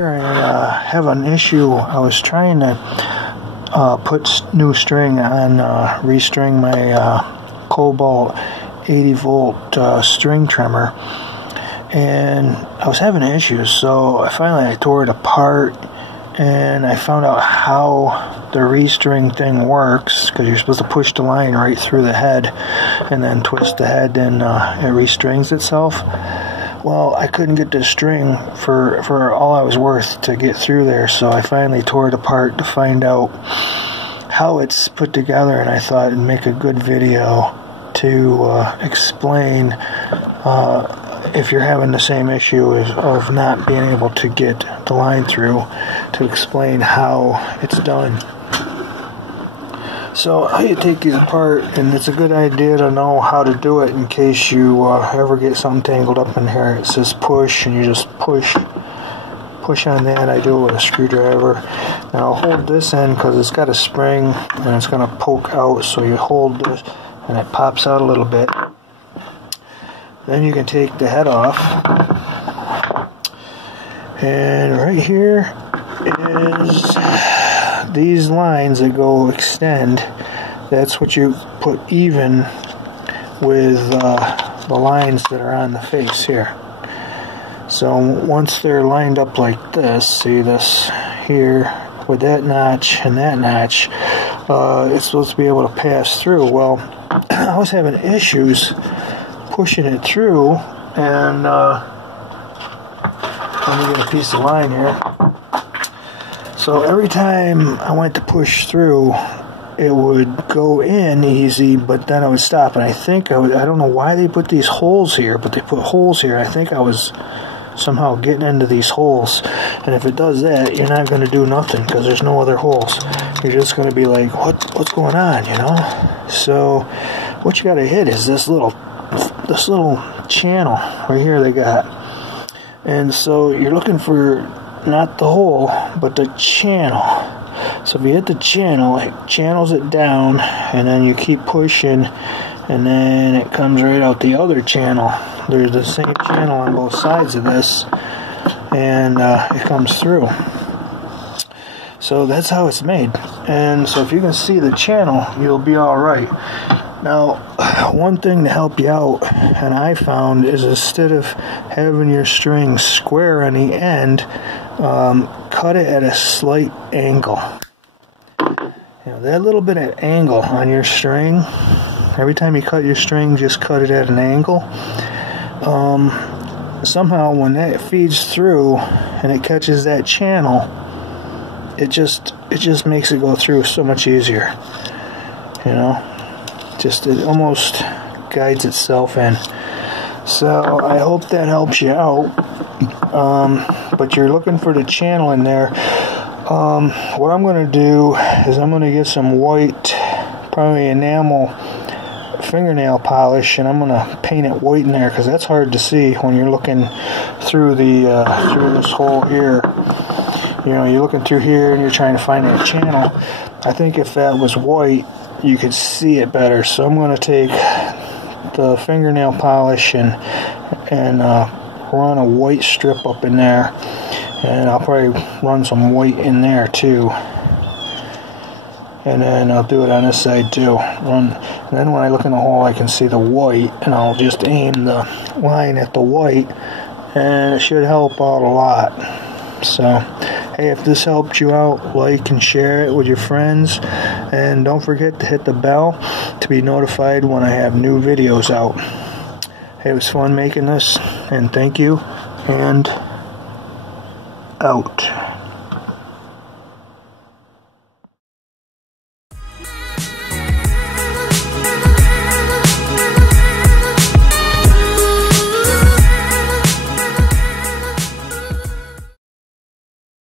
here I have an issue. I was trying to put new string on, restring my Kobalt 80 volt string trimmer, and I was having issues, so I tore it apart and I found out how the restring thing works, because you're supposed to push the line right through the head and then twist the head and it restrings itself. Well, I couldn't get the string for all I was worth to get through there, so I finally tore it apart to find out how it's put together, and I thought it'd make a good video to explain if you're having the same issue of not being able to get the line through, to explain how it's done. So how you take these apart, and it's a good idea to know how to do it in case you ever get something tangled up in here. It says push, and you just push on that. I do it with a screwdriver. Now I'll hold this end because it's got a spring and it's going to poke out, so you hold this and it pops out a little bit. Then you can take the head off, and right here is these lines that go extend. That's what you put even with the lines that are on the face here. So once they're lined up like this, see this here with that notch and that notch, it's supposed to be able to pass through. Well, I was having issues pushing it through, and let me get a piece of line here. So every time I went to push through, it would go in easy, but then I would stop. And I think I don't know why they put these holes here, but they put holes here. I think I was somehow getting into these holes. And if it does that, you're not going to do nothing because there's no other holes. You're just going to be like, what's going on, you know? So what you got to hit is this little channel right here they got. And so you're looking for not the hole, but the channel. So if you hit the channel, it channels it down, and then you keep pushing, and then it comes right out the other channel. There's the same channel on both sides of this, and it comes through. So that's how it's made. And so if you can see the channel, you'll be alright. Now, one thing to help you out, and I found, is instead of having your string square on the end, cut it at a slight angle. You know, that little bit of angle on your string, every time you cut your string, just cut it at an angle. Somehow when that feeds through and it catches that channel, it just makes it go through so much easier. You know, it almost guides itself in. So I hope that helps you out. But you're looking for the channel in there. What I'm going to do is I'm going to get some white, probably enamel fingernail polish, and I'm going to paint it white in there because that's hard to see when you're looking through through this hole here. You know, you're looking through here and you're trying to find that channel. I think if that was white, you could see it better. So I'm going to take the fingernail polish and run a white strip up in there, and I'll probably run some white in there too, and then I'll do it on this side too. And then when I look in the hole, I can see the white, and I'll just aim the line at the white, and it should help out a lot. So hey, if this helped you out, like and share it with your friends, and don't forget to hit the bell to be notified when I have new videos out. Hey, it was fun making this, and thank you, and out.